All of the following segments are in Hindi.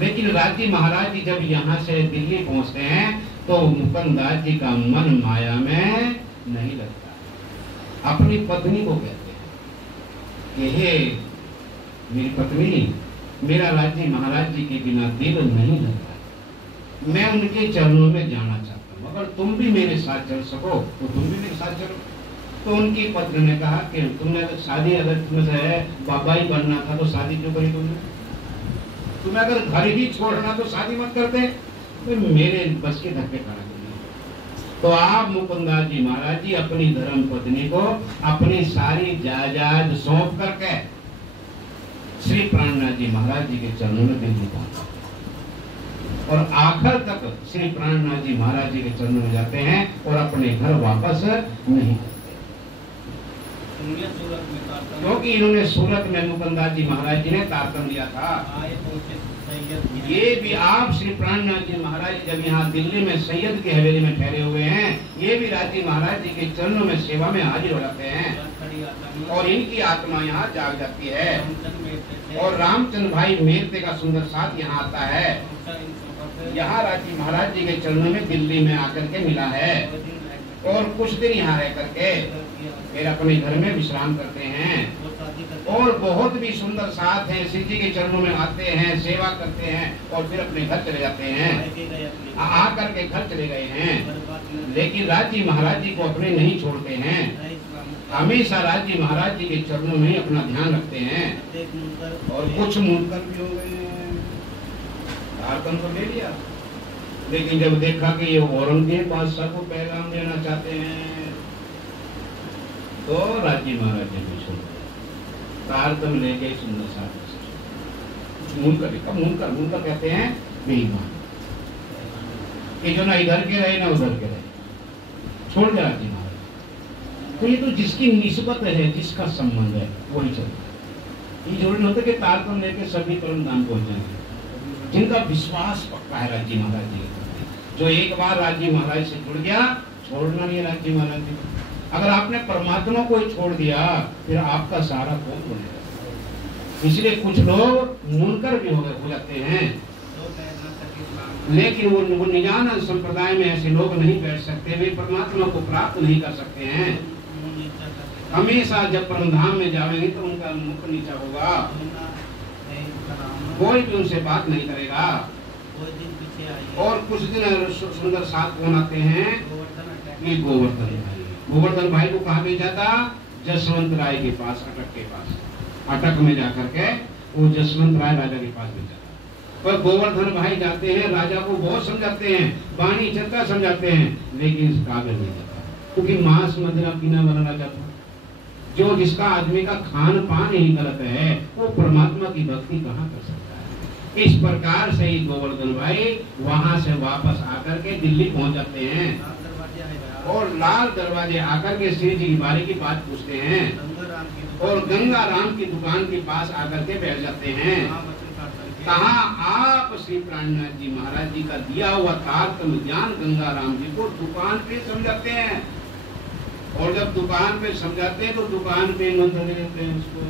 लेकिन राजी महाराज जी जब यहाँ से दिल्ली पहुंचते हैं तो मुकुंददास जी का मन माया में नहीं लगता। अपनी पत्नी को कहते हैं कि हे मेरी पत्नी, मेरा राजी महाराज जी के बिना दिल नहीं लगता, मैं उनके चरणों में जाना चाहता हूँ, अगर तुम भी मेरे साथ चल सको तो तुम भी मेरे साथ चलो। तो उनकी पत्नी ने कहा कि तुमने शादी, अगर तुम्हें बाबा ही बनना था तो शादी क्यों करी तुमने? तुम्हें अगर घर ही छोड़ना तो शादी मत करते। तो मेरे बस के धक्के खड़ा कर। तो आप मुकुंददास जी महाराज जी अपनी धर्म पत्नी को अपनी सारी जायदाद सौंप करके श्री प्राणनाथ जी महाराज जी के चरणों में दिल्ली पहुंचा और आखिर तक श्री प्राणनाथ जी महाराज जी के चरणों में जाते हैं और अपने घर वापस नहीं आते, क्योंकि इन्होंने सूरत में मुकुंददास जी महाराज जी ने तारतम दिया था। ये भी आप श्री प्राणनाथ जी महाराज जब यहाँ दिल्ली में सैयद की हवेली में ठहरे हुए हैं, ये भी राजी महाराज जी के चरणों में सेवा में हाजिर हो जाते हैं और इनकी आत्मा यहाँ जाग जाती है। और रामचंद्र भाई मेरते का सुंदर साथ यहाँ आता है, यहाँ राजी महाराज जी के चरणों में दिल्ली में आकर के मिला है और कुछ दिन यहाँ रह करके फिर अपने घर में विश्राम करते हैं और बहुत भी सुंदर साथ हैं, श्री जी के चरणों में आते हैं, सेवा करते हैं और फिर अपने घर चले जाते हैं। आकर के घर चले गए हैं, लेकिन राजी महाराज जी को अपने नहीं छोड़ते हैं, हमेशा राजी महाराज जी के चरणों में अपना ध्यान रखते हैं। और कुछ मुनकर भी हो गए, तारतम तो ले लिया, लेकिन जब देखा कि ये औरंगजेब बादशाह को पैगाम देना चाहते हैं तो राजी महाराज जी ने छोड़ तारतम ले गए सुंदर साथ। मुनकर कहते हैं बेईमान, कि जो ना इधर के रहे ना उधर के रहे, छोड़ दे राजी महाराज। तो ये तो जिसकी निस्बत है, जिसका संबंध है वही चलता है। ये जरूरी नहीं होता कि तारतम लेके सभी परम धाम पहुंच जाएंगे। जिनका विश्वास पक्का है राजी महाराज जी, जो एक बार राजी महाराज से जुड़ गया, छोड़ना नहीं है राजी महाराज जी। अगर आपने परमात्मा को ही छोड़ दिया फिर आपका सहारा कौन बनेगा? इसलिए कुछ लोग मुनकर भी हो जाते हैं, लेकिन वो निजानंद संप्रदाय में ऐसे लोग नहीं बैठ सकते, वे परमात्मा को प्राप्त नहीं कर सकते हैं। हमेशा जब परमधाम में जाएंगे तो उनका मुख नीचा होगा, कोई भी उनसे बात नहीं करेगा। और कुछ दिन सुंदर साथ कौन आते हैं? ये गोवर्धन भाई। गोवर्धन भाई को कहाँ भेजा था? जसवंत राय के पास, अटक के पास। अटक में जाकर के वो जसवंत राय राजा के पास भेजा था। पर गोवर्धन भाई जाते हैं, राजा को बहुत समझाते हैं, वाणी चर्चा समझाते हैं, लेकिन इस काबिल नहीं जाता, क्योंकि मांस मदिरा पीना वाला राजा था। जो जिसका आदमी का खान पान ही गलत है, वो परमात्मा की भक्ति कहाँ कर सकता है? इस प्रकार से ही गोवर्धन भाई वहां से वापस आकर के दिल्ली पहुंच जाते हैं और लाल दरवाजे आकर के श्री जी के बारे की बात पूछते हैं और गंगा राम की दुकान के पास आकर के बैठ जाते हैं। कहा आप श्री प्राणनाथ जी महाराज जी का दिया हुआ तारतम ज्ञान गंगा राम जी को दुकान पे समझाते हैं, और जब दुकान पे समझाते हैं तो दुकान पे मंत्र दे देते हैं उसको।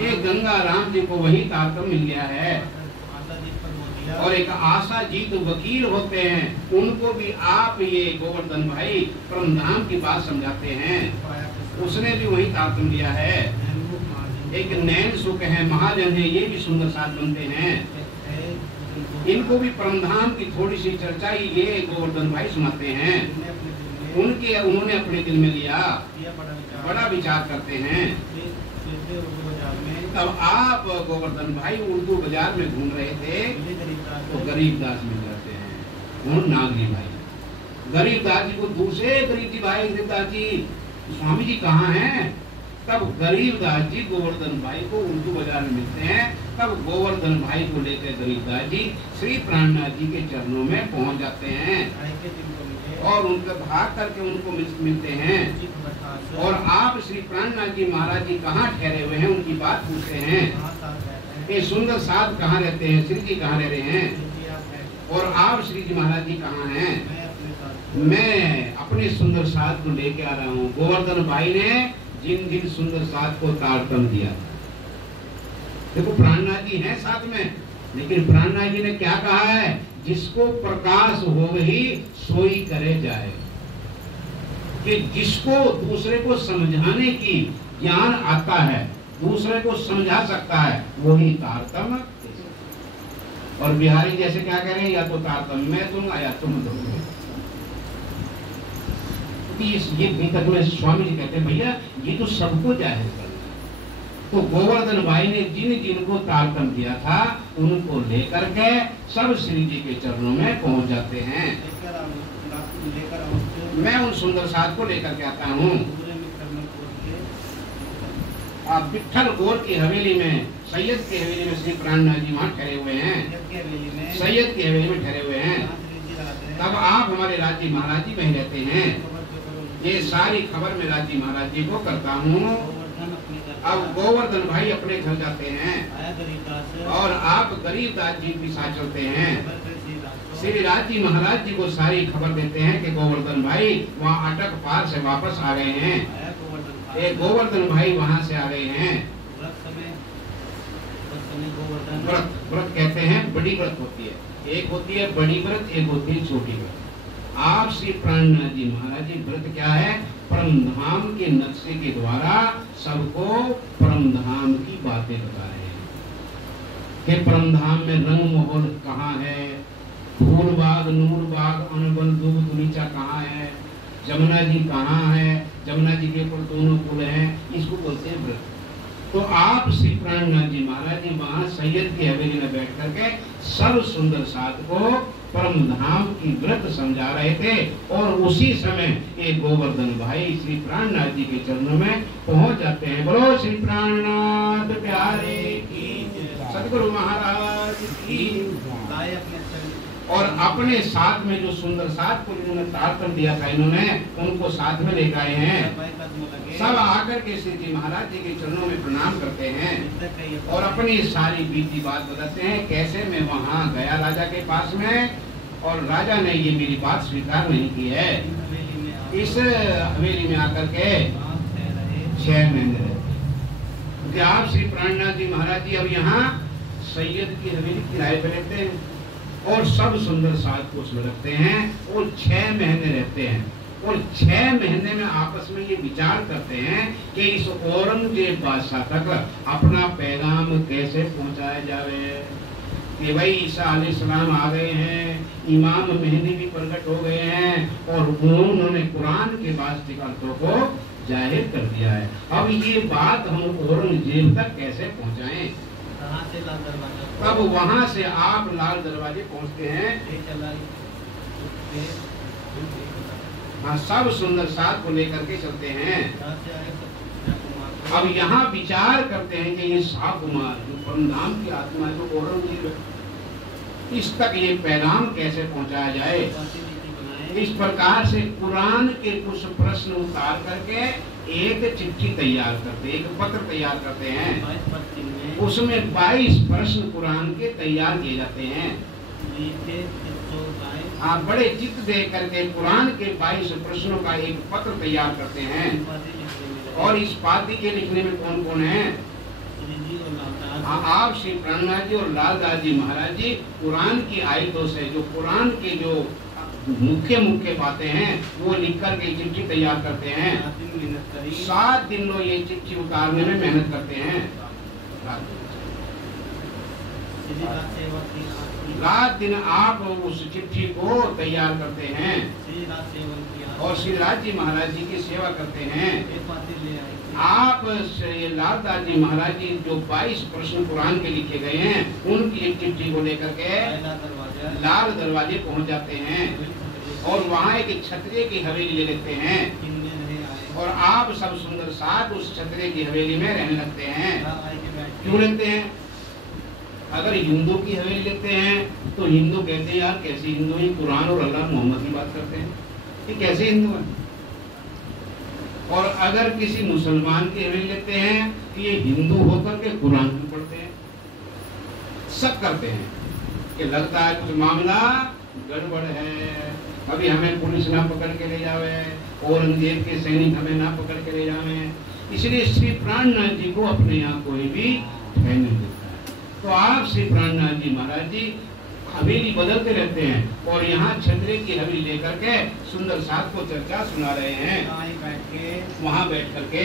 ये गंगा राम जी को वही तारतम मिल गया है। और एक आशा जीत वकील होते हैं, उनको भी आप ये गोवर्धन भाई परमधाम की बात समझाते हैं, उसने भी वही तारतम लिया है। एक नैन सुख है, महाजन है, ये भी सुंदर साथ बनते हैं, इनको भी परमधाम की थोड़ी सी चर्चा ये गोवर्धन भाई सुनाते हैं। उन्होंने अपने दिल में लिया, बड़ा विचार करते हैं। तब आप गोवर्धन भाई उर्दू बाजार में घूम रहे थे तो गरीबदास मिल जाते हैं, कौन? नागरी भाई। गरीबदास जी को दूसरे गरीब जी भाई, गरीबदास जी स्वामी जी कहाँ हैं? तब गरीबदास जी गोवर्धन भाई को उर्दू बाजार में मिलते हैं। तब गोवर्धन भाई को लेकर गरीबदास जी श्री प्राणनाथ जी के चरणों में पहुंच जाते हैं और उनका भाग करके उनको मिलते हैं। और आप श्री प्राणनाथ जी महाराज जी कहाँ ठहरे हुए हैं उनकी बात पूछते हैं। ये सुंदर साथ कहाँ रहते हैं? श्री जी कहाँ रह रहे हैं? और आप श्री जी महाराज जी कहाँ हैं? मैं अपने सुंदर साथ को लेके आ रहा हूँ। गोवर्धन भाई ने जिन जिन सुंदर साथ को तारतम दिया, देखो प्राणनाथ जी हैं साथ में, लेकिन प्राणनाथ जी ने क्या कहा है, जिसको प्रकाश हो ही सोई करे जाए, कि जिसको दूसरे को समझाने की ज्ञान आता है, दूसरे को समझा सकता है, वही तारतम्य। और बिहारी जैसे क्या कह रहे हैं, या तो तारतम्य मैं दूंगा या तुम दोगे। ये भीतर में स्वामी जी कहते हैं भैया ये तो सबको जाहिर करना है। तो गोवर्धन भाई ने जिन जिन को तारतम्य दिया था उनको लेकर के सब श्री जी के चरणों में पहुंच जाते हैं। मैं उन सुंदर साथ को लेकर के आता हूँ। आप विठल गौर की हवेली में, सैयद की हवेली में श्री प्राणनाथ जी वहाँ ठहरे हुए हैं, सैयद की हवेली में ठहरे हुए हैं। तब आप हमारे राजी महाराज जी वहीं रहते हैं। ये सारी खबर मैं राजी महाराज जी को करता हूँ। अब गोवर्धन भाई अपने घर जाते हैं और आप गरीबदास जी के साथ चलते हैं। श्री राजी महाराज जी को सारी खबर देते हैं कि गोवर्धन भाई वहाँ अटक पार से वापस आ गए हैं। एक गोवर्धन भाई वहाँ से आ गए हैं। व्रत कहते हैं, बड़ी व्रत होती है, एक होती है बड़ी व्रत, एक होती है छोटी व्रत। आप श्री प्राणनाथ जी महाराज जी व्रत क्या है, परम धाम के नक्शे के द्वारा सबको परम धाम की बातें बता रहे हैं कि परम धाम में रंग महल कहाँ है, फूल बाग, नूर बाग, अनबन दुग दुनीचा कहाँ है, जमुना जी कहाँ है, जमुना जी के ऊपर दोनों पुल हैं, इसको बोलते हैं व्रत। तो आप श्री प्राणनाथ जी महाराज जी वहाँ सैयद की हवेली में बैठ करके सर्व सुंदर साथ को परम धाम की व्रत समझा रहे थे। और उसी समय एक गोवर्धन भाई श्री प्राणनाथ जी के चरणों में पहुंच जाते हैं। बोलो श्री प्राणनाथ प्यारे की, सतगुरु महाराज की। और अपने साथ में जो सुंदर साथ को इन्होंने तारतम्य दिया था, इन्होंने उनको साथ में लेकर आए हैं। सब आकर के श्री जी महाराज जी के चरणों में प्रणाम करते हैं और अपनी सारी बीती बात बताते हैं। कैसे मैं वहाँ गया राजा के पास में और राजा ने ये मेरी बात स्वीकार नहीं की है। इस हवेली में आकर के 6 महीने रहते। आप श्री प्राणनाथ जी महाराज जी अब यहाँ सैयद की हवेली किराए पे रहते हैं और सब सुंदर साथ को उसमें रखते हैं और 6 महीने रहते हैं। और 6 महीने में आपस में ये विचार करते हैं कि इस औरंगजेब बादशाह तक अपना पैगाम कैसे पहुंचाया जावे, कि भाई ईसा अलैहिस्सलाम आ गए हैं, इमाम मेहदी भी प्रकट हो गए हैं और उन्होंने कुरान के वास्तविकताओं को जाहिर कर दिया है। अब ये बात हम औरंगजेब तक कैसे पहुंचाएं? तब वहां से आप लाल दरवाजे पहुंचते हैं। हाँ, सब सुंदर साथ को लेकर के चलते हैं। अब यहाँ विचार करते हैं कि ये शाहकुमार जो परमधाम की आत्मा जो औरंगजेब, इस तक ये पैगाम कैसे पहुंचाया जाए। इस प्रकार से कुरान के कुछ प्रश्न उतार करके एक चिट्ठी तैयार करते, एक पत्र तैयार करते हैं। उसमें 22 प्रश्न कुरान के तैयार किए जाते हैं। आप बड़े चित्त दे करके कुरान के 22 प्रश्नों का एक पत्र तैयार करते हैं। और इस पाती के लिखने में कौन कौन है? आप श्री प्राणनाथ जी और लालदास जी महाराज जी कुरान की आयतों से जो कुरान के जो मुख्य बातें हैं वो लिख कर के चिट्ठी तैयार करते हैं। 7 दिन लोग ये चिट्ठी उतारने में मेहनत करते हैं। रात दिन आप उस चिट्ठी को तैयार करते हैं और श्री राज जी महाराज जी की सेवा करते हैं। आप लालदास जी महाराज जी जो 22 प्रश्न कुरान के लिखे गए हैं उनकी एक चिट्ठी को लेकर के लाल दरवाजे पहुंच जाते हैं और वहाँ एक क्षत्रिय की हवेली ले लेते हैं और आप सब सुंदर साथ उस क्षत्रिय की हवेली में रहने लगते हैं। क्यों लेते हैं? अगर हिंदू की हवेली लेते हैं तो हिंदू कहते हैं यार कैसे हिंदू ही कुरान और अल्लाह मोहम्मद की बात करते हैं, ये कैसे हिंदू है। और अगर किसी मुसलमान की हवेली लेते हैं तो ये हिंदू होकर के कुरान भी पढ़ते हैं। सब करते हैं कि लगता है कुछ मामला गड़बड़ है, अभी हमें पुलिस ना पकड़ के ले जावे, औरंगजेब के सैनिक हमें ना पकड़ के ले जावे। इसलिए श्री प्राणनाथ जी को अपने यहाँ कोई भी ठहरने देता है। श्री प्राणनाथ जी महाराज जी हवेली बदलते रहते हैं और यहाँ क्षत्रिय की हवेली लेकर के सुंदर साथ को चर्चा सुना रहे हैं। वहाँ बैठ करके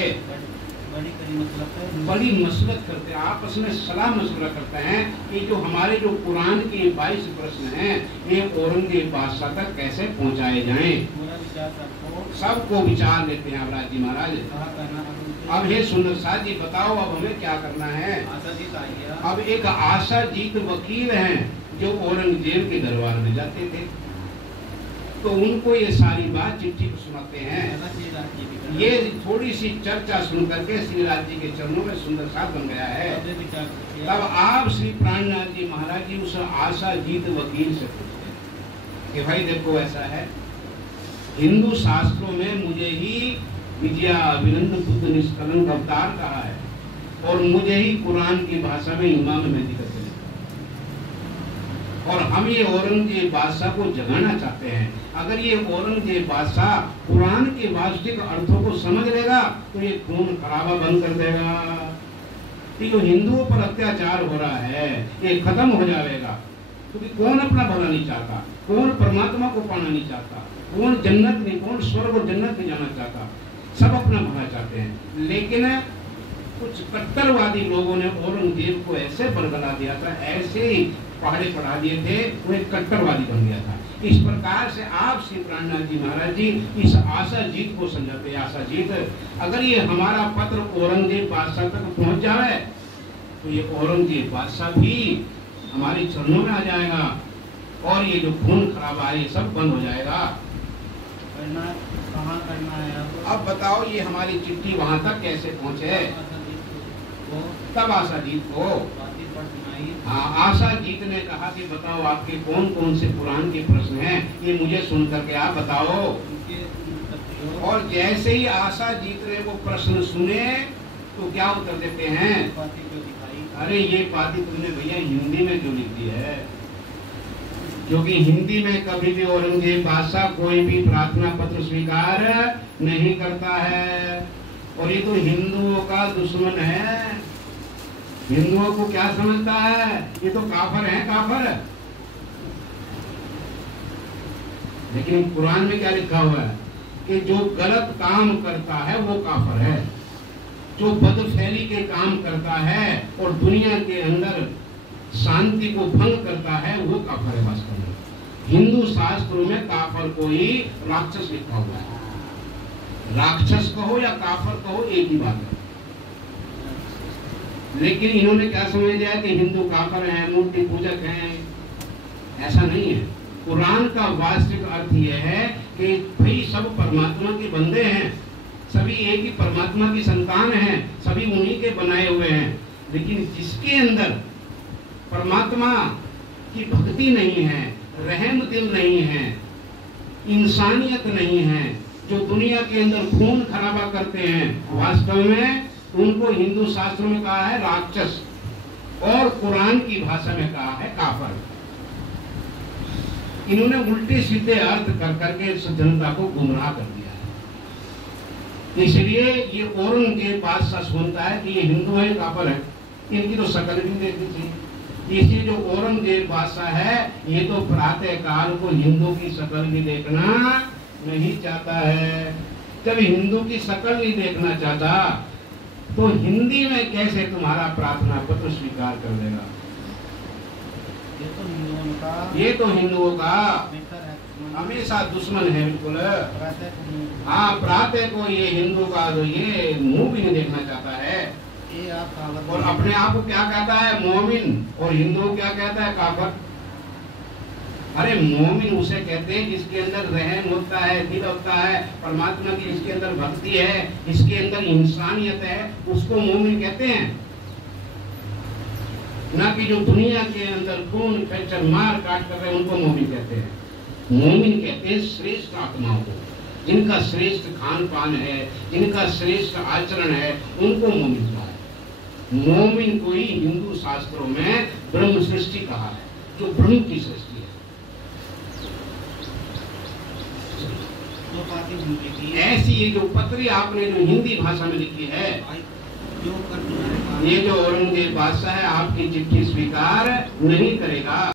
बड़ी मसलत करते हैं, आपस में सलाह मशवरा करते हैं कि जो हमारे जो कुरान के 22 प्रश्न हैं ये औरंगजेब बादशाह तक कैसे पहुँचाए जाएं। सबको विचार लेते हैं अवराज जी महाराज। अब हे सुंदर साथ जी बताओ अब हमें क्या करना है। अब एक आशा जीत वकील हैं जो औरंगजेब के दरबार में जाते थे, तो उनको ये सारी बात चिट्ठी को सुनाते हैं। ये थोड़ी सी चर्चा सुन करके श्री राज जी के चरणों में सुंदर साथ बन गया है। तब आप श्री प्राणनाथ जी महाराज जी उस आशा जीत वकील से पूछते हैं कि भाई देखो ऐसा है, हिंदू शास्त्रों में मुझे ही विजया अभिनंदन बुद्ध निष्कलंक अवतार कहा है और मुझे ही कुरान की भाषा में इमाम मेहदी करते हैं, और हम ये औरंगजेब बादशाह को जगाना चाहते हैं। अगर ये औरंगजेब बादशाह कुरान के वास्तविक अर्थों को समझ लेगा तो ये खून खराबा बंद कर देगा, कि जो हिंदुओं पर अत्याचार हो रहा है ये खत्म हो जाएगा। क्योंकि कौन अपना भला नहीं चाहता, कौन परमात्मा को पाना नहीं चाहता, कौन जन्नत नहीं, कौन स्वर्ग और जन्नत नहीं जाना चाहता, सब अपना भला चाहते हैं। लेकिन कुछ कट्टरवादी लोगों ने औरंगजेब को ऐसे बरगला दिया था, ऐसे ही पहाड़े पढ़ा दिए थे, उन्हें कट्टरवादी बन गया था। इस प्रकार से आप श्री प्राणनाथ जी महाराज जी इस आशा जीत को समझाते हैं। आशा जीत, अगर ये हमारा पत्र औरंगजेब बादशाह तक पहुंच जाए तो ये औरंगजेब बादशाह भी हमारे चरणों में आ जाएगा और ये जो खून खराबा है ये सब बंद हो जाएगा। कहाँ करना है अब बताओ ये हमारी चिट्ठी वहां तक कैसे पहुंचे। तब आशा जीत को आशा जीत ने कहा कि बताओ आपके कौन कौन से कुरान के प्रश्न हैं, ये मुझे सुन करके आप बताओ। और जैसे ही आशा जीत ने वो प्रश्न सुने तो क्या उत्तर देते हैं, अरे ये पाती तुमने भैया हिंदी में जो लिख दी है, क्योंकि हिंदी में कभी भी औरंगजेब बादशाह कोई भी प्रार्थना पत्र स्वीकार नहीं करता है, और ये तो हिंदुओं का दुश्मन है। हिंदुओं को क्या समझता है, ये तो काफर है, काफर। लेकिन कुरान में क्या लिखा हुआ है कि जो गलत काम करता है वो काफर है, जो बदफैली के काम करता है और दुनिया के अंदर शांति को भंग करता है वो काफर है। वास्तव में हिंदू शास्त्रों में काफर को ही राक्षस लिखा हुआ है। राक्षस कहो या काफर कहो एक ही बात है। लेकिन इन्होंने क्या समझ लिया कि हिंदू काफर हैं, मूर्ति पूजक हैं। ऐसा नहीं है। कुरान का वास्तविक अर्थ यह है कि भाई सब परमात्मा के बंदे हैं, सभी एक ही परमात्मा की संतान हैं, सभी उन्हीं के बनाए हुए हैं। लेकिन जिसके अंदर परमात्मा की भक्ति नहीं है, रहम दिल नहीं है, इंसानियत नहीं है, जो दुनिया के अंदर खून खराबा करते हैं, वास्तव में उनको हिंदू शास्त्रों में कहा है राक्षस और कुरान की भाषा में कहा है काफर। इन्होंने उल्टे सीधे अर्थ कर करके जनता को गुमराह कर दिया है। इसलिए ये औरंगजेब बादशाह सुनता है कि ये हिंदू है, काफर है, इनकी तो शकल भी देखनी चाहिए। इसलिए जो औरंगजेब बादशाह है ये तो प्रातः काल को हिंदू की शकल भी देखना नहीं चाहता है। जब हिंदू की शकल नहीं देखना चाहता तो हिंदी में कैसे तुम्हारा प्रार्थना पत्र स्वीकार कर देगा। ये तो हिंदुओं का हमेशा दुश्मन है। बिल्कुल हाँ, प्रातः को ये हिंदू का तो ये मुंह भी नहीं देखना चाहता है। और अपने आप को क्या कहता है, मोमिन, और हिंदू क्या कहता है, काफर। अरे मोमिन उसे कहते हैं जिसके अंदर रहम होता है, दिल होता है, परमात्मा की जिसके अंदर भक्ति है, जिसके अंदर इंसानियत है, उसको मोमिन कहते हैं। ना कि जो दुनिया के अंदर खून खच्चर मार काट कर रहे हैं उनको मोमिन कहते हैं। मोमिन कहते हैं श्रेष्ठ आत्माओं को, जिनका श्रेष्ठ खान पान है, जिनका श्रेष्ठ आचरण है, उनको मोमिन कहा है। मोमिन को ही हिंदू शास्त्रों में ब्रह्म सृष्टि कहा है, जो ब्रह्म की सृष्टि है। ऐसी ये जो पत्री आपने जो हिंदी भाषा में लिखी है, ये जो औरंगजेब बादशाह है आपकी चिट्ठी स्वीकार नहीं करेगा।